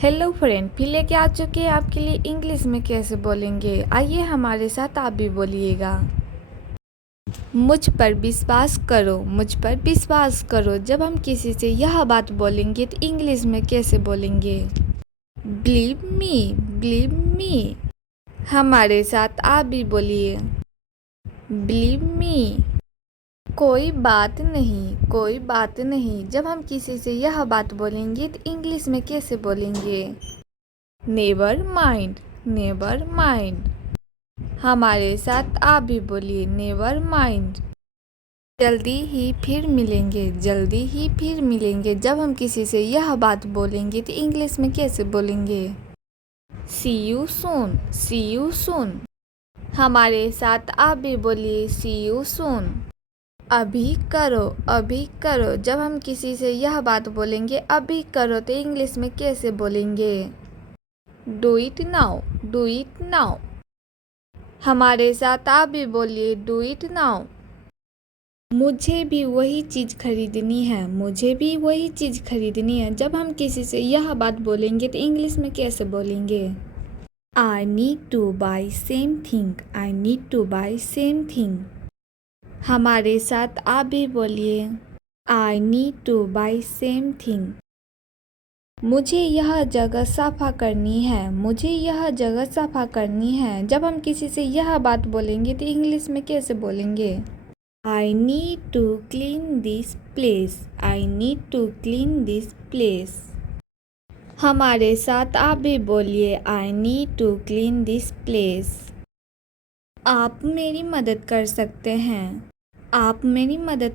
Hello friend, फिर लेके आ चुके हैं आपके लिए इंग्लिश में कैसे बोलेंगे। आइए हमारे साथ आप भी बोलिएगा। मुझ पर विश्वास करो, मुझ पर विश्वास करो। जब हम किसी से यह बात बोलेंगे तो इंग्लिश में कैसे बोलेंगे। Believe me. हमारे साथ आप भी बोलिए। Believe me. कोई बात नहीं। जब हम किसी से यह बात बोलेंगे तो इंग्लिश में कैसे बोलेंगे। Never mind. हमारे साथ आप भी बोलिए। Never mind. जल्दी ही फिर मिलेंगे। जब हम किसी से यह बात बोलेंगे तो इंग्लिश में कैसे बोलेंगे। See you soon. हमारे साथ आप भी बोलिए। सी यू सून। अभी करो। जब हम किसी से यह बात बोलेंगे अभी करो तो इंग्लिश में कैसे बोलेंगे। Do it now. हमारे साथ आप भी बोलिए। Do it now. मुझे भी वही चीज़ खरीदनी है। जब हम किसी से यह बात बोलेंगे तो इंग्लिश में कैसे बोलेंगे। I need two by same thing. हमारे साथ आप भी बोलिए। I need two by same thing. मुझे यह जगह सफ़ा करनी है। जब हम किसी से यह बात बोलेंगे तो इंग्लिश में कैसे बोलेंगे। I need to clean this place. हमारे साथ आप भी बोलिए। I need to clean this place. आप मेरी मदद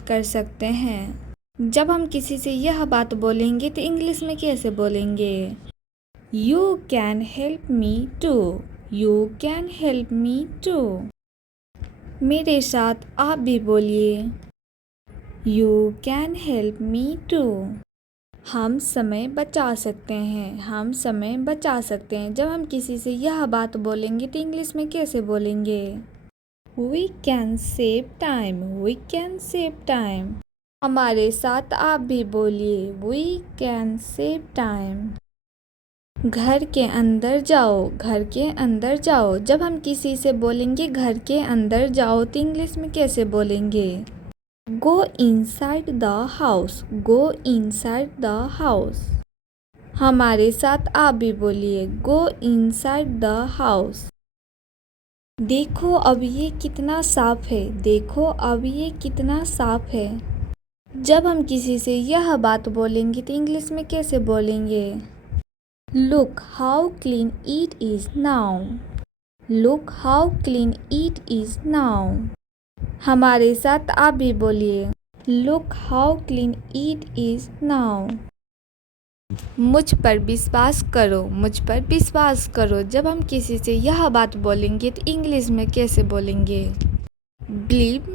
कर सकते हैं। जब हम किसी से यह बात बोलेंगे तो इंग्लिश में कैसे बोलेंगे। You can help me too. मेरे साथ आप भी बोलिए। You can help me too. हम समय बचा सकते हैं। जब हम किसी से यह बात बोलेंगे तो इंग्लिश में कैसे बोलेंगे। We can save time. हमारे साथ आप भी बोलिए। We can save time. घर के अंदर जाओ। जब हम किसी से बोलेंगे घर के अंदर जाओ तो इंग्लिश में कैसे बोलेंगे। Go inside the house. हमारे साथ आप भी बोलिए। Go inside the house. देखो अब ये कितना साफ है। जब हम किसी से यह बात बोलेंगे तो इंग्लिश में कैसे बोलेंगे। Look how clean it is now. हमारे साथ आप भी बोलिए। Look how clean it is now. मुझ पर विश्वास करो। जब हम किसी से यह बात बोलेंगे तो इंग्लिश में कैसे बोलेंगे। Believe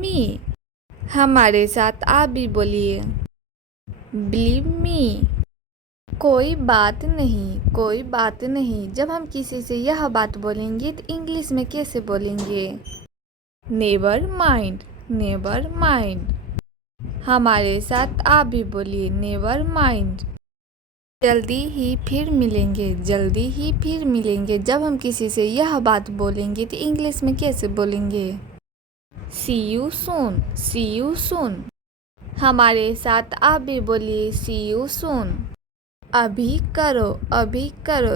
me. हमारे साथ आप भी बोलिए। Believe me. कोई बात नहीं। जब हम किसी से यह बात बोलेंगे तो इंग्लिश में कैसे बोलेंगे। Never mind. हमारे साथ आप भी बोलिए। Never mind. जल्दी ही फिर मिलेंगे। जब हम किसी से यह बात बोलेंगे तो इंग्लिश में कैसे बोलेंगे। See you soon. हमारे साथ आप भी बोलिए। सी यू सून। अभी करो।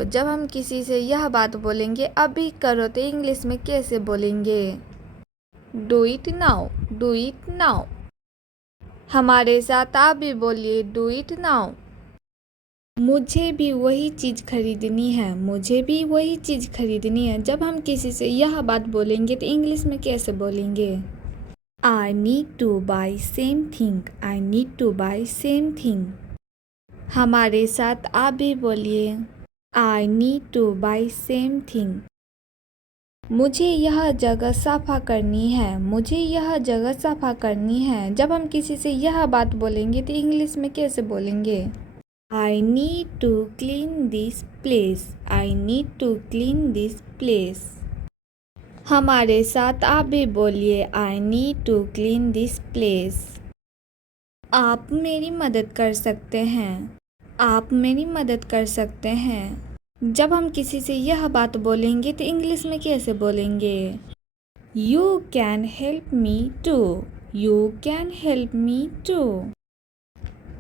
जब हम किसी से यह बात बोलेंगे अभी करो तो इंग्लिश में कैसे बोलेंगे। Do it now. हमारे साथ आप भी बोलिए। Do it now. मुझे भी वही चीज़ खरीदनी है। जब हम किसी से यह बात बोलेंगे तो इंग्लिश में कैसे बोलेंगे। I need two by same thing. हमारे साथ आप भी बोलिए। I need two by same thing. मुझे यह जगह सफ़ा करनी है। जब हम किसी से यह बात बोलेंगे तो इंग्लिश में कैसे बोलेंगे। I need to clean this place. हमारे साथ आप भी बोलिए। I need to clean this place. आप मेरी मदद कर सकते हैं। आप मेरी मदद कर सकते हैं। जब हम किसी से यह बात बोलेंगे तो इंग्लिश में कैसे बोलेंगे? You can help me too. You can help me too.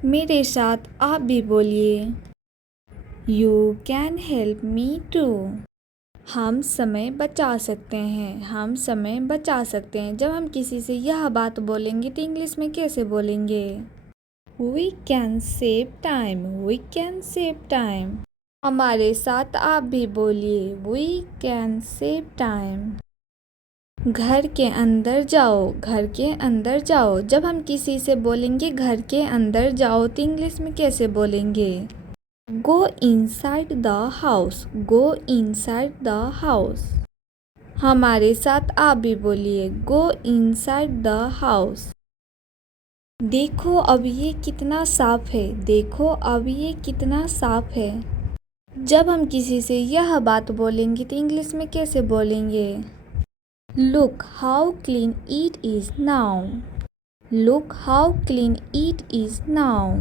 मेरे साथ आप भी बोलिए, you can help me too. हम समय बचा सकते हैं। हम समय बचा सकते हैं। जब हम किसी से यह बात बोलेंगे तो इंग्लिश में कैसे बोलेंगे? We can save time. We can save time. हमारे साथ आप भी बोलिए, वी कैन सेव टाइम। घर के अंदर जाओ। घर के अंदर जाओ। जब हम किसी से बोलेंगे घर के अंदर जाओ तो इंग्लिश में कैसे बोलेंगे? Go inside the house. Go inside the house. हमारे साथ आप भी बोलिए, गो इनसाइड द हाउस। देखो अब ये कितना साफ है। देखो अब ये कितना साफ है। जब हम किसी से यह बात बोलेंगे तो इंग्लिश में कैसे बोलेंगे? Look how clean it is now. Look how clean it is now.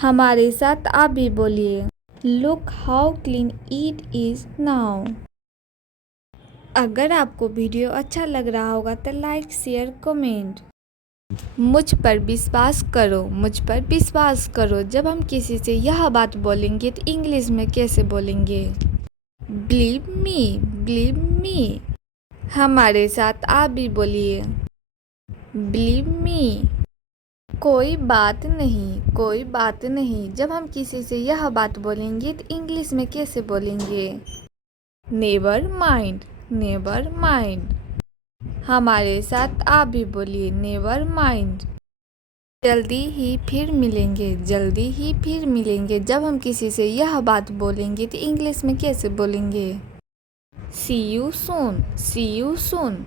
हमारे साथ आप भी बोलिए, look how clean it is now. अगर आपको वीडियो अच्छा लग रहा होगा तो लाइक शेयर कमेंट। मुझ पर विश्वास करो। मुझ पर विश्वास करो। जब हम किसी से यह बात बोलेंगे तो इंग्लिश में कैसे बोलेंगे? Believe me. Believe me. हमारे साथ आप भी बोलिए, बिलीव मी। कोई बात नहीं। कोई बात नहीं। जब हम किसी से यह बात बोलेंगे तो इंग्लिश में कैसे बोलेंगे? Never mind. Never mind. हमारे साथ आप भी बोलिए, नेवर माइंड। जल्दी ही फिर मिलेंगे। जल्दी ही फिर मिलेंगे। जब हम किसी से यह बात बोलेंगे तो इंग्लिश में कैसे बोलेंगे? See you soon. See you soon.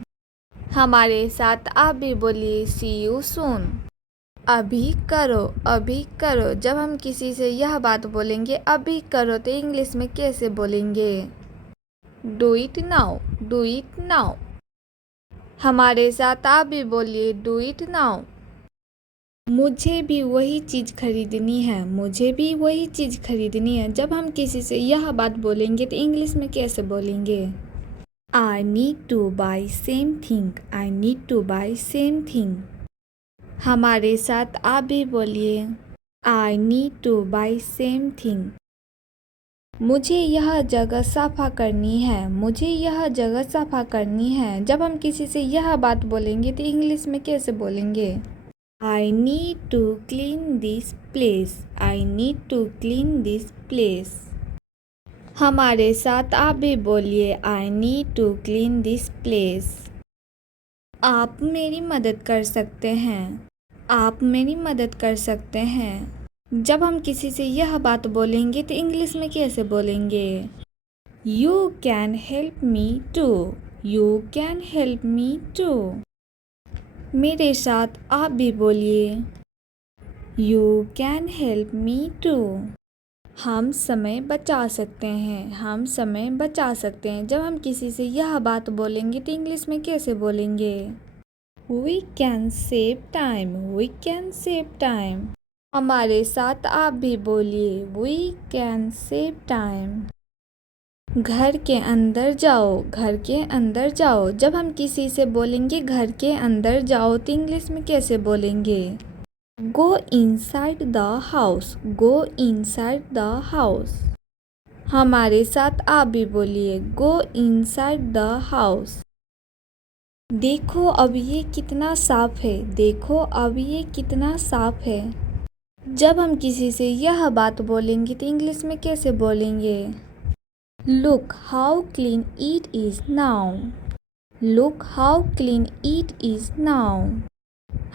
हमारे साथ आप भी बोलिए, सी यू सून। अभी करो। अभी करो। जब हम किसी से यह बात बोलेंगे अभी करो तो इंग्लिश में कैसे बोलेंगे? Do it now. Do it now. हमारे साथ आप भी बोलिए, डू इट नाउ। मुझे भी वही चीज़ खरीदनी है। मुझे भी वही चीज़ खरीदनी है। जब हम किसी से यह बात बोलेंगे तो इंग्लिश में कैसे बोलेंगे? I need two by same thing. I need two by same thing. हमारे साथ आप भी बोलिए, I need two by same thing. मुझे यह जगह सफ़ा करनी है। मुझे यह जगह सफ़ा करनी है। जब हम किसी से यह बात बोलेंगे तो इंग्लिश में कैसे बोलेंगे? I need to clean this place. I need to clean this place. हमारे साथ आप भी बोलिए, I need to clean this place. आप मेरी मदद कर सकते हैं। आप मेरी मदद कर सकते हैं। जब हम किसी से यह बात बोलेंगे तो इंग्लिश में कैसे बोलेंगे? You can help me too. You can help me too. मेरे साथ आप भी बोलिए, you can help me too. हम समय बचा सकते हैं। हम समय बचा सकते हैं। जब हम किसी से यह बात बोलेंगे तो इंग्लिश में कैसे बोलेंगे? We can save time. We can save time. हमारे साथ आप भी बोलिए, वी कैन सेव टाइम। घर के अंदर जाओ। घर के अंदर जाओ। जब हम किसी से बोलेंगे घर के अंदर जाओ तो इंग्लिश में कैसे बोलेंगे? Go inside the house. Go inside the house. हमारे साथ आप भी बोलिए, गो इनसाइड द हाउस। देखो अब ये कितना साफ है। देखो अब ये कितना साफ है। जब हम किसी से यह बात बोलेंगे तो इंग्लिश में कैसे बोलेंगे? Look how clean it is now. Look how clean it is now.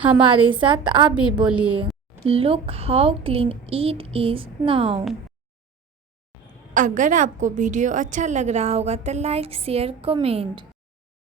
हमारे साथ आप भी बोलिए, look how clean it is now. अगर आपको वीडियो अच्छा लग रहा होगा तो लाइक शेयर कमेंट।